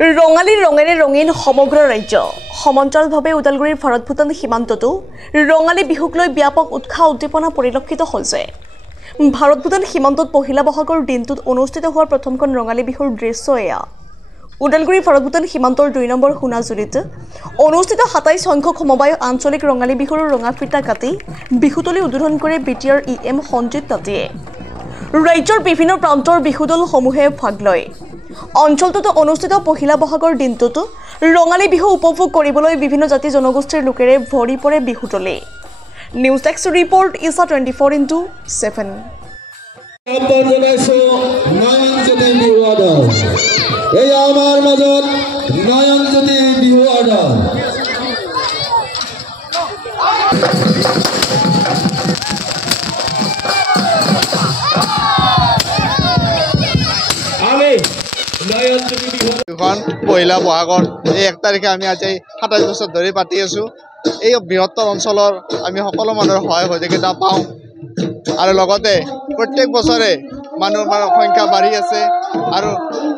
ৰঙালীৰ ৰঙেৰে ৰঙীন সমগ্ৰ ৰাজ্য সমান্তৰালভাৱে ওদালগুৰিৰ ভাৰত ভূটান সীমান্ততো ৰঙালী বিহুক লৈ ব্যাপক উৎসাহ উদ্দীপনা পৰিলক্ষিত হৈছে। ভাৰত ভূটান সীমান্তত পহিলা বহাগৰ দিনটোত অনুষ্ঠিত হোৱা প্ৰথমখন ৰঙালী বিহুৰ দৃশ্য এয়া। ওদালগুৰিৰ ভাৰত ভূটান সীমান্তৰ ২ নম্বৰ সোণাজুলিত অনুষ্ঠিত ২৭ সংখ্যক সমবায় আঞ্চলিক ৰঙালী বিহুৰ ৰঙা ফিতা কাটি বিহুতলী উদ্বোধন কৰে বিটিআৰ EM সঞ্জিত তাঁতীয়ে। ৰাজ্যৰ বিভিন্ন প্ৰান্তৰ বিহুদলসমূহে ভাগ লয়। অঞ্চলটোত অনুষ্ঠিত পহিলা বহাগৰ দিনটোত ৰঙালী বিহু উপভোগ কৰিবলৈ বিভিন্ন জাতি জনগোষ্ঠীৰ লোকেৰে ভৰি পৰে বিহুতলী। নিউজ ডেস্ক ৰিপৰ্ট ইছা 24/7। আমাৰ মাজত নয়নজ্যোতি বিহু আদৰ পহিলা বহাগৰ এই ১ তাৰিখে আমি আজি ২৭ বছৰ ধৰি পাতি আছোঁ। এই বৃহত্তৰ অঞ্চলৰ আমি সকলো মানুহৰ সহায় সহযোগিতা পাওঁ আৰু লগতে প্ৰত্যেক বছৰে মানুহৰ সংখ্যা বাঢ়ি আছে আৰু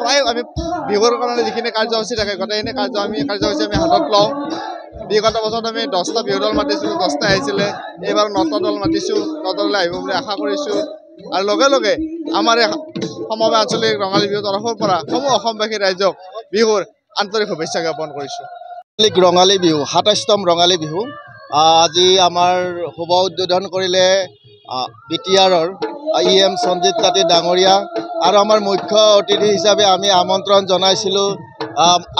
প্ৰায় আমি বিহুৰ কাৰণে যিখিনি কাৰ্যসূচী থাকে গোটেইখিনি কাৰ্যসূচী আমি হাতত লওঁ। বিগত বছৰত আমি 10টা বিহু দল মাতিছিলোঁ, 10টা আহিছিলে। এইবাৰ 9টা দল মাতিছোঁ, 9টা দলে আহিব বুলি আশা কৰিছোঁ। আৰু লগে লগে আমাৰ এই সমবায় আঞ্চলিক ৰঙালী বিহুৰ তৰফৰ পৰা সমূহ অসমবাসী ৰাইজক বিহুৰ আন্তৰিক শুভেচ্ছা জ্ঞাপন কৰিছোঁ। ৰঙালী বিহু ২৭তম ৰঙালী বিহু আজি আমাৰ শুভ উদ্বোধন কৰিলে বিটিআৰৰ EM সঞ্জিত তাঁতী ডাঙৰীয়া আৰু আমাৰ মুখ্য অতিথি হিচাপে আমি আমন্ত্ৰণ জনাইছিলোঁ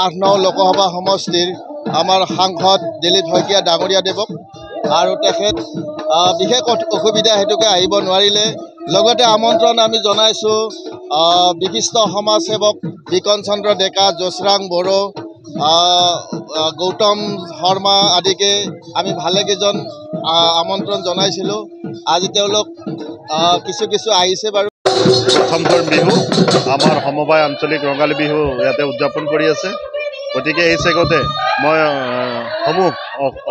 ৮-৯ লোকসভা সমষ্টিৰ আমাৰ সাংসদ দিলীপ শইকীয়া ডাঙৰীয়া দেৱক। আৰু তেখেত বিশেষ অসুবিধা হেতুকে আহিব নোৱাৰিলে। লগতে আমন্ত্ৰণ আমি জনাইছোঁ বিশিষ্ট সমাজসেৱক বিকন চন্দ্ৰ ডেকা, জোচৰাং বড়ো, গৌতম শৰ্মা আদিকে আমি ভালেকেইজন আমন্ত্ৰণ জনাইছিলোঁ। আজি তেওঁলোক কিছু আহিছে বাৰু। প্ৰথমখন বিহু আমাৰ সমবায় আঞ্চলিক ৰঙালী বিহু ইয়াতে উদযাপন কৰি আছে। গতিকে এই চেগতে মই সমূহ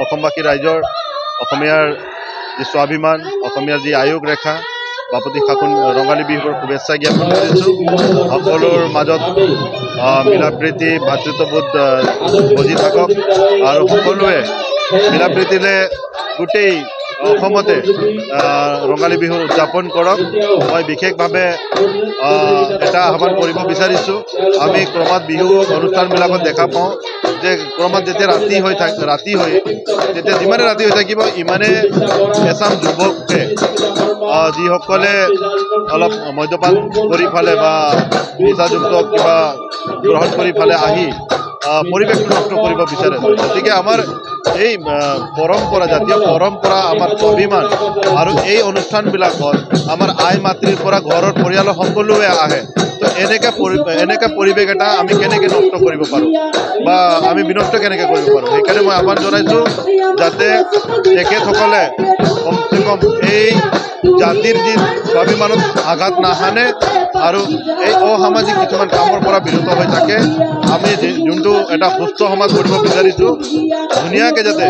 অসমবাসী ৰাইজৰ অসমীয়াৰ যি স্বাভিমান, অসমীয়াৰ যি আয়োগ ৰেখা বাপতি সাহোন ৰঙালী বিহুৰ শুভেচ্ছা জ্ঞাপন কৰিছোঁ। সকলোৰ মাজত মিলাপ্ৰীতি ভাতৃত্ববোধ বজি থাকক আৰু সকলোৱে মিলাপ্ৰীতিৰে গোটেই অসমতে ৰঙালী বিহু উদযাপন কৰক। মই বিশেষভাৱে এটা আহ্বান কৰিব বিচাৰিছোঁ। আমি ক্ৰমাৎ বিহু অনুষ্ঠানবিলাকত দেখা পাওঁ যে ক্ৰমাৎ যেতিয়া ৰাতি হয় তেতিয়া যিমানে ৰাতি হৈ থাকিব ইমানে এচাম যুৱকে যিসকলে অলপ মদ্যপান কৰি ফালে বা নিচাযুক্ত কিবা গ্ৰহণ কৰি ফালে আহি পৰিৱেশটো নষ্ট কৰিব বিচাৰে। গতিকে আমাৰ এই পৰম্পৰা, জাতীয় পৰম্পৰা, আমাৰ স্বাভিমান আৰু এই অনুষ্ঠানবিলাকত আমাৰ আই মাতৃৰ পৰা ঘৰৰ পৰিয়ালৰ সকলোৱে আহে। তো এনেকৈ পৰিৱেশ এটা আমি কেনেকৈ নষ্ট কৰিব পাৰোঁ বা আমি বিনষ্ট কেনেকৈ কৰিব পাৰোঁ, সেইকাৰণে মই আহ্বান জনাইছোঁ যাতে তেখেতসকলে কমচে কম এই জাতিৰ যি স্বাভিমানত আঘাত নাহানে আৰু এই অসামাজিক কিছুমান কামৰ পৰা বিৰত হৈ থাকে। আমি যোনটো এটা সুস্থ সমাজ কৰিব বিচাৰিছোঁ, ধুনীয়াকৈ যাতে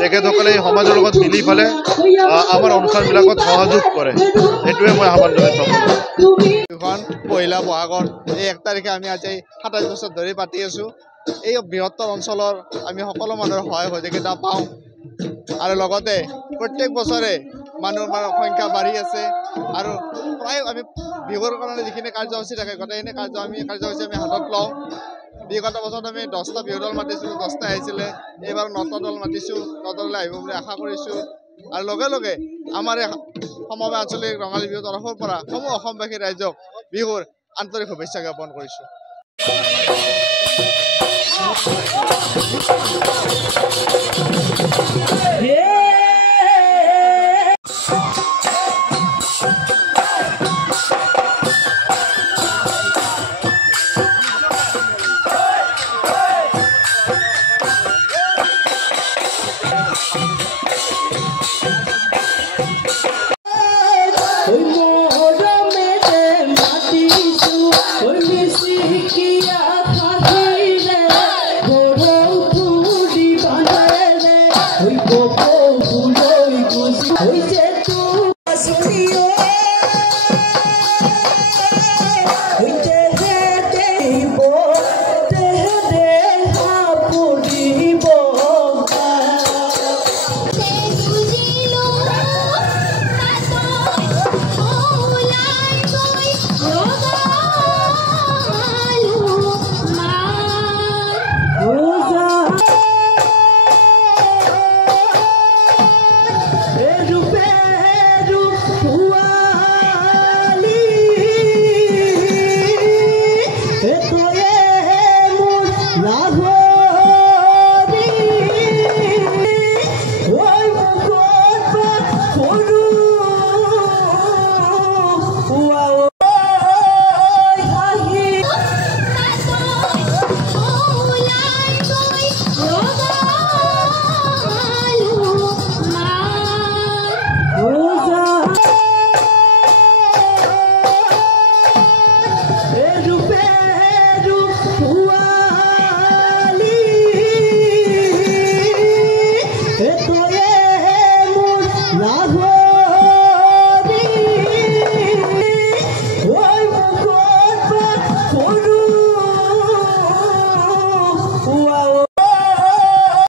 তেখেতসকলে এই সমাজৰ লগত মিলি পেলাই আমাৰ অনুষ্ঠানবিলাকত সহযোগ কৰে, সেইটোৱে মই আহ্বান জনাইছোঁ। পহিলা বহাগৰ এই ১ তাৰিখে আমি আজি ২৭ বছৰ ধৰি পাতি আছোঁ। এই বৃহত্তৰ অঞ্চলৰ আমি সকলো মানুহৰ সহায় সহযোগিতা পাওঁ আৰু লগতে প্ৰত্যেক বছৰে মানুহৰ সংখ্যা বাঢ়ি আছে আৰু প্ৰায় আমি বিহুৰ কাৰণে যিখিনি কাৰ্যসূচী থাকে গোটেইখিনি কাৰ্যসূচী আমি হাতত লওঁ। বিগত বছৰত আমি 10টা বিহু দল মাতিছিলোঁ, 10টা আহিছিলে। এইবাৰ 9টা দল মাতিছোঁ, 9টা দলে আহিব বুলি আশা কৰিছোঁ। আৰু লগে লগে আমাৰ এই সমবায় আঞ্চলিক ৰঙালী বিহুৰ তৰফৰ পৰা সমূহ অসমবাসী ৰাইজক বিহুৰ আন্তৰিক শুভেচ্ছা জ্ঞাপন কৰিছোঁ। ৰাজ